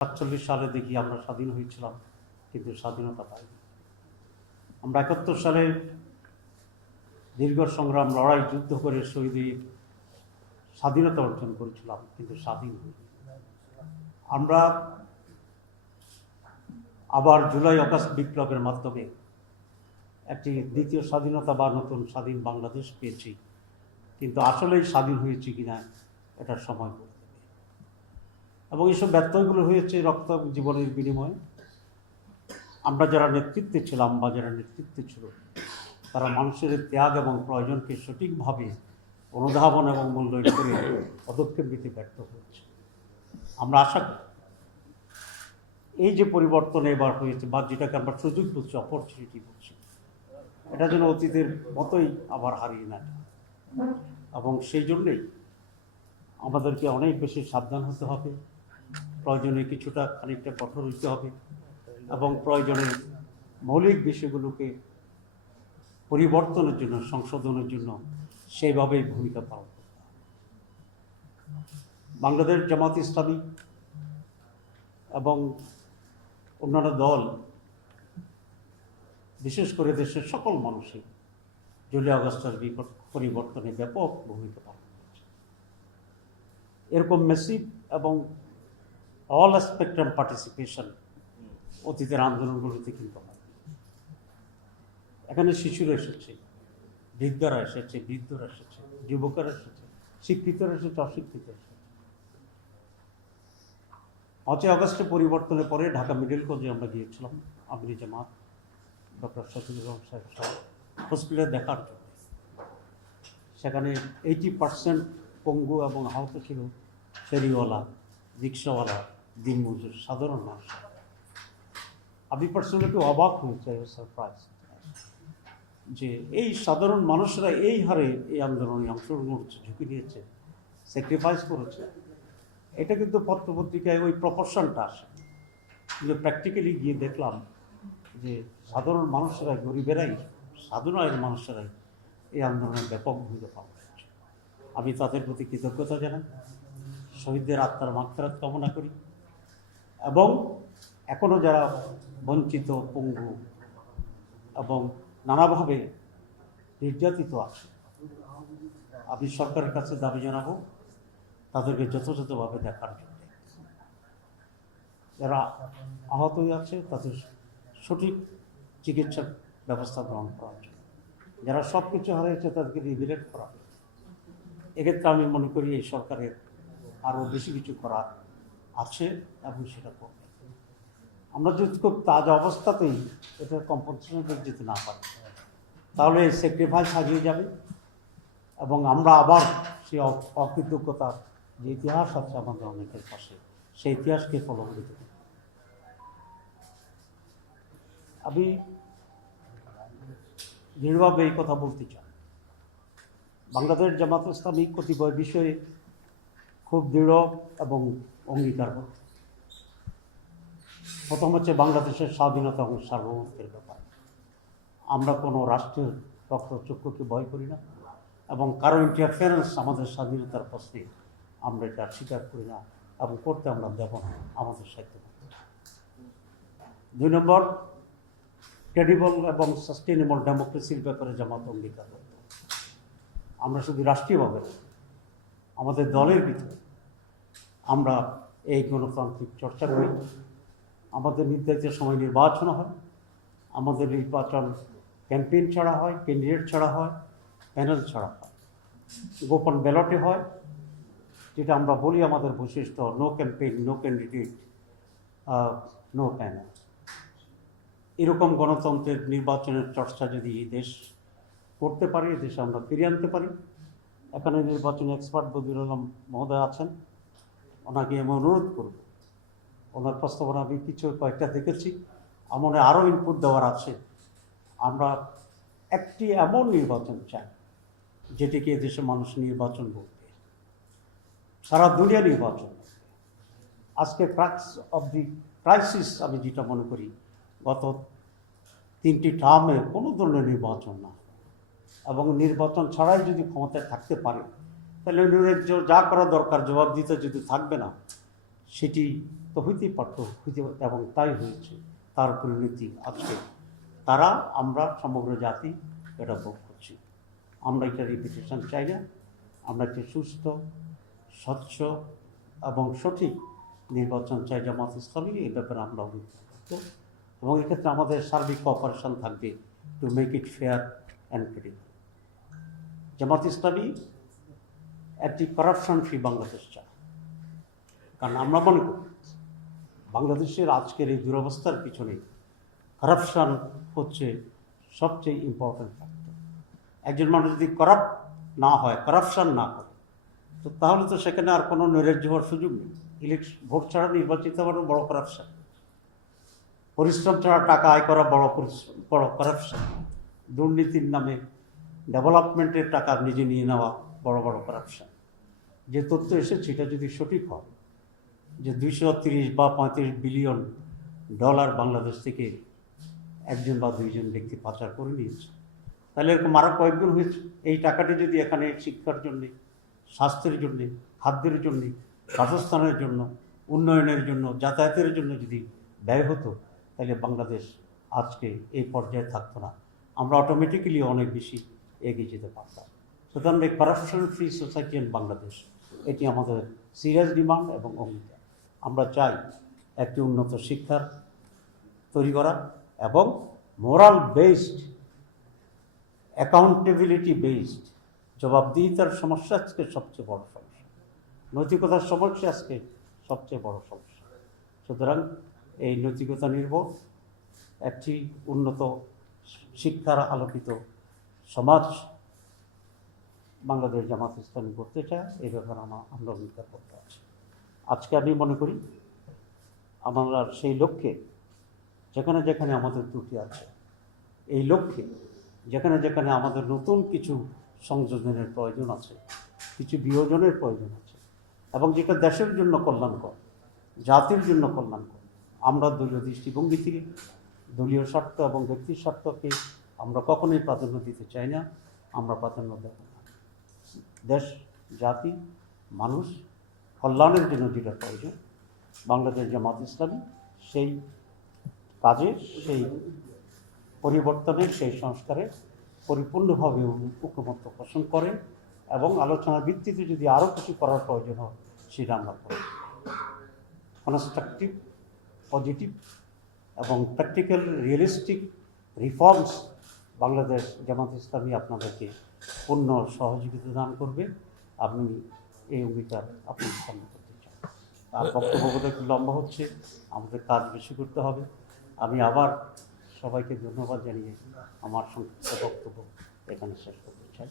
৪৭ সালে দেখি আমরা স্বাধীন হয়েছিলাম, কিন্তু স্বাধীনতা পাইনি। আমরা ৭১ সালে দীর্ঘ সংগ্রাম, লড়াই, যুদ্ধ করে শহীদ স্বাধীনতা অর্জন করেছিলাম, কিন্তু স্বাধীন হইনি। আমরা আবার জুলাই আগস্ট বিপ্লবের মাধ্যমে একটি দ্বিতীয় স্বাধীনতা বা নতুন স্বাধীন বাংলাদেশ পেয়েছি, কিন্তু আসলেই স্বাধীন হয়েছি কিনা এটার সময় বলতে হবে। এবং এইসব ব্যত্যয়গুলো হয়েছে রক্ত জীবনের বিনিময়ে। আমরা যারা নেতৃত্বে ছিলাম বা যারা নেতৃত্বে ছিল, তারা মানুষের ত্যাগ এবং প্রয়োজনকে সঠিকভাবে অনুধাবন এবং মূল্যায়ন করে পদক্ষেপ নিতে ব্যর্থ হয়েছে। আমরা আশা করি এই যে পরিবর্তন এবার হয়েছে, বা যেটাকে আমরা সুযোগ বলছি, অপরচুনিটি বলছি, এটা যেন অতীতের মতোই আবার হারিয়ে না যায়। এবং সেই জন্যেই আমাদেরকে অনেক বেশি সাবধান হতে হবে, প্রয়োজনে কিছুটা খানিকটা কঠোর হতে হবে, এবং প্রয়োজনে মৌলিক বিষয়গুলোকে পরিবর্তনের জন্য, সংশোধনের জন্য সেইভাবেই ভূমিকা পালন করতে হবে। বাংলাদেশ জামাত ইসলামী এবং অন্যান্য দল, বিশেষ করে দেশের সকল মানুষই জুলাই আগস্টের পরিবর্তনে ব্যাপক ভূমিকা পালন করছে। এরকম মেসিভ এবং অল স্পেকট্রাম পার্টিসিপেশন অতীতের আন্দোলনগুলোতে কিন্তু হয়। এখানে শিশুরা এসেছে, বৃদ্ধরা এসেছে, বৃদ্ধরা এসেছে, যুবকেরা এসেছে, শিক্ষিতরা এসেছে, অশিক্ষিত এসেছে। ৫ই আগস্টে পরিবর্তনের পরে ঢাকা মেডিকেল কলেজে আমরা গিয়েছিলাম, আমির জামাত, ডক্টর শফিকুর রহমান সাহেব সহ হসপিটালে দেখার জন্য। সেখানে 80% পঙ্গু এবং আহত ছিল ফেরিওয়ালা, রিক্সাওয়ালা, দিনমজুর, সাধারণ মানুষ। আমি পার্সোনালি একটু অবাক হয়েছে, সারপ্রাইজ, যে এই সাধারণ মানুষরা এই হারে এই আন্দোলনে অংশগ্রহণ করছে, ঝুঁকি নিয়েছে, স্যাক্রিফাইস করেছে। এটা কিন্তু পত্রপত্রিকায় ওই প্রপোর্শনটা আসে, কিন্তু প্র্যাকটিক্যালি গিয়ে দেখলাম যে সাধারণ মানুষেরাই, গরিবেরাই, সাধারণ আয়ের মানুষেরাই এই আন্দোলনের ব্যাপক ভূমিকা পালন করছে। আমি তাদের প্রতি কৃতজ্ঞতা জানাই, শহীদদের আত্মার মাগফিরাত কামনা করি, এবং এখনও যারা বঞ্চিত, পঙ্গু এবং নানাভাবে নির্যাতিত আছে, আমি সরকারের কাছে দাবি জানাবো তাদেরকে যথাযথভাবে দেখার জন্য। যারা আহত হয়ে আছে তাদের সঠিক চিকিৎসার ব্যবস্থা গ্রহণ করার জন্য, যারা সব কিছু হারিয়েছে তাদেরকে রিভিলেট করা। এক্ষেত্রে আমি মনে করি এই সরকারের আরও বেশি কিছু করার আছে এবং সেটা করবে। আমরা যদি খুব তাজা অবস্থাতেই এটা কম্পনসেশন যেতে না পারি, তাহলে এই স্যাক্রিফাইস হারিয়ে যাবে, এবং আমরা আবার সেই অকৃতজ্ঞতার যে ইতিহাস আছে আমাদের অনেকের পাশে, সেই ইতিহাসকে প্রলম্বিত করি। আমি দৃঢ়ভাবে এই কথা বলতে চাই, বাংলাদেশ জামাত ইসলামী কতিপয় বিষয়ে খুব দৃঢ় এবং অঙ্গীকারবদ্ধ। প্রথম হচ্ছে বাংলাদেশের স্বাধীনতা এবং সার্বভৌমত্বের ব্যাপার। আমরা কোনো রাষ্ট্রের রক্তচক্ষুকে ভয় করি না, এবং কারো ইন্টারফারেন্স আমাদের স্বাধীনতার প্রশ্নে আমরা এটা স্বীকার করি না, এবং করতে আমরা দেব না আমাদের সাহিত্য। ২ নম্বর, ক্রেডিবল এবং সাস্টেনেবল ডেমোক্রেসির ব্যাপারে জামাত অঙ্গীকারবদ্ধ। আমরা শুধু রাষ্ট্রীয়ভাবে, আমাদের দলের ভিতরে আমরা এই গণতান্ত্রিক চর্চা করি। আমাদের নির্ধারিত সময় নির্বাচন হয়, আমাদের নির্বাচন ক্যাম্পেইন ছাড়া হয়, ক্যান্ডিডেট ছাড়া হয়, প্যানেল ছাড়া হয়, গোপন ব্যালটে হয়, যেটা আমরা বলি আমাদের বৈশিষ্ট্য, no campaign, no candidate, no panel. এরকম গণতন্ত্রের নির্বাচনের চর্চা যদি এই দেশ করতে পারে, দেশে আমরা ফিরিয়ে আনতে পারি। এখানে নির্বাচনী এক্সপার্ট বদিউল আলম মহোদয় আছেন, ওনাকে আমি অনুরোধ করব, ওনার প্রস্তাবনা আমি কয়েকটা দেখেছি, আমার আরও ইনপুট দেওয়ার আছে। আমরা একটি এমন নির্বাচন চাই যেটিকে দেশের মানুষ নির্বাচন বলবে, সারা দুনিয়া নির্বাচন। আজকে ক্রাক্স অব দি ক্রাইসিস আমি যেটা মনে করি, গত 3টি টার্মে কোনো ধরনের নির্বাচন না, এবং নির্বাচন ছাড়াই যদি ক্ষমতায় থাকতে পারে, তাহলে যা করা দরকার জবাব দিতে যদি থাকবে না, সেটি তো হইতেই পারত এবং তাই হয়েছে। তার পরিণতি আজকে তারা আমরা সমগ্র জাতি এটা ভোগ করছি। আমরা এটা রিপিটেশন চাই না। আমরা একটি সুস্থ, স্বচ্ছ এবং সঠিক নির্বাচন চাই জামাত ইসলামী। এই ব্যাপারে আমরা অভিজ্ঞ এবং এক্ষেত্রে আমাদের সার্বিক কোঅপারেশন থাকবে to make it fair and credible. Jamaat Islami একটি করাপশন ফ্রি বাংলাদেশ চায়, কারণ আমরা মনে করি বাংলাদেশের আজকের এই দুরবস্থার পিছনে করাপশন হচ্ছে সবচেয়ে ইম্পর্ট্যান্ট ফ্যাক্টর। একজন মানুষ যদি করাপ্ট না হয়, করাপশন না করে, তো তাহলে তো সেখানে আর কোনো নৈরাজ্য হওয়ার সুযোগ নেই। ভোট ছাড়া নির্বাচিত হওয়ার বড় করাপশন, পরিশ্রম ছাড়া টাকা আয় করা বড় করাপশন, দুর্নীতির নামে ডেভেলপমেন্টের টাকা নিজে নিয়ে নেওয়া বড় বড় করাপশন। যে তথ্য এসেছে এটা যদি সঠিক হয় যে 230 বা 35 বিলিয়ন ডলার বাংলাদেশ থেকে একজন বা দুইজন ব্যক্তি পাচার করে নিয়েছে, তাহলে এরকম আরও কয়েকজন হয়েছে। এই টাকাটি যদি এখানে শিক্ষার জন্যে, স্বাস্থ্যের জন্যে, খাদ্যের জন্যে, বাসস্থানের জন্য, উন্নয়নের জন্য, যাতায়াতের জন্য যদি ব্যয় হতো, তাহলে বাংলাদেশ আজকে এই পর্যায়ে থাকতো না। আমরা অটোমেটিক্যালি অনেক বেশি এগিয়ে যেতে পারতাম। সুতরাং এই corruption free society in Bangladesh, এটি আমাদের সিরিয়াস ডিমান্ড এবং অঙ্গীকার। আমরা চাই একটি উন্নত শিক্ষার তৈরি করা এবং মোরাল বেসড, অ্যাকাউন্টেবিলিটি বেসড, জবাবদিহিতার সমস্যা আজকে সবচেয়ে বড় সমস্যা, নৈতিকতার সমস্যা আজকে সবচেয়ে বড় সমস্যা। সুতরাং এই নৈতিকতা নির্ভর একটি উন্নত শিক্ষার আলোকিত সমাজ বাংলাদেশ জামাত ইসলামী করতে চায়। এই ব্যাপারে আমরা অঙ্গীকার করতে আছি। আজকে আমি মনে করি আমরা সেই লক্ষ্যে যেখানে যেখানে আমাদের ত্রুটি আছে, এই লক্ষ্যে যেখানে যেখানে আমাদের নতুন কিছু সংযোজনের প্রয়োজন আছে, কিছু বিয়োজনের প্রয়োজন আছে, এবং যেটা দেশের জন্য কল্যাণকর, জাতির জন্য কল্যাণকর, আমরা দলীয় দৃষ্টিভঙ্গি থেকে দলীয় স্বার্থ এবং ব্যক্তির স্বার্থকে আমরা কখনোই প্রাধান্য দিতে চাই না। আমরা প্রাধান্য দেব না। দেশ, জাতি, মানুষ কল্যাণের জন্য যেটা প্রয়োজন, বাংলাদেশ জামাত ইসলামী সেই কাজে, সেই পরিবর্তনের, সেই সংস্কারে পরিপূর্ণভাবে ঐকমত্য পোষণ করে এবং আলোচনার ভিত্তিতে যদি আরও কিছু করার প্রয়োজন হয় সেটা আমরা করি। কনস্ট্রাকটিভ, পজিটিভ এবং practical realistic reforms Bangladesh Jamaat Islami আপনাদেরকে পূর্ণ সহযোগিতা দান করবে। আপনি এই অঙ্গীকার আপনি সামনে করতে চান। আর বক্তব্য বোধ একটু লম্বা হচ্ছে, আমাদের কাজ বেশি করতে হবে। আমি আবার সবাইকে ধন্যবাদ জানিয়ে আমার সংক্ষিপ্ত বক্তব্য এখানে শেষ করতে চাই।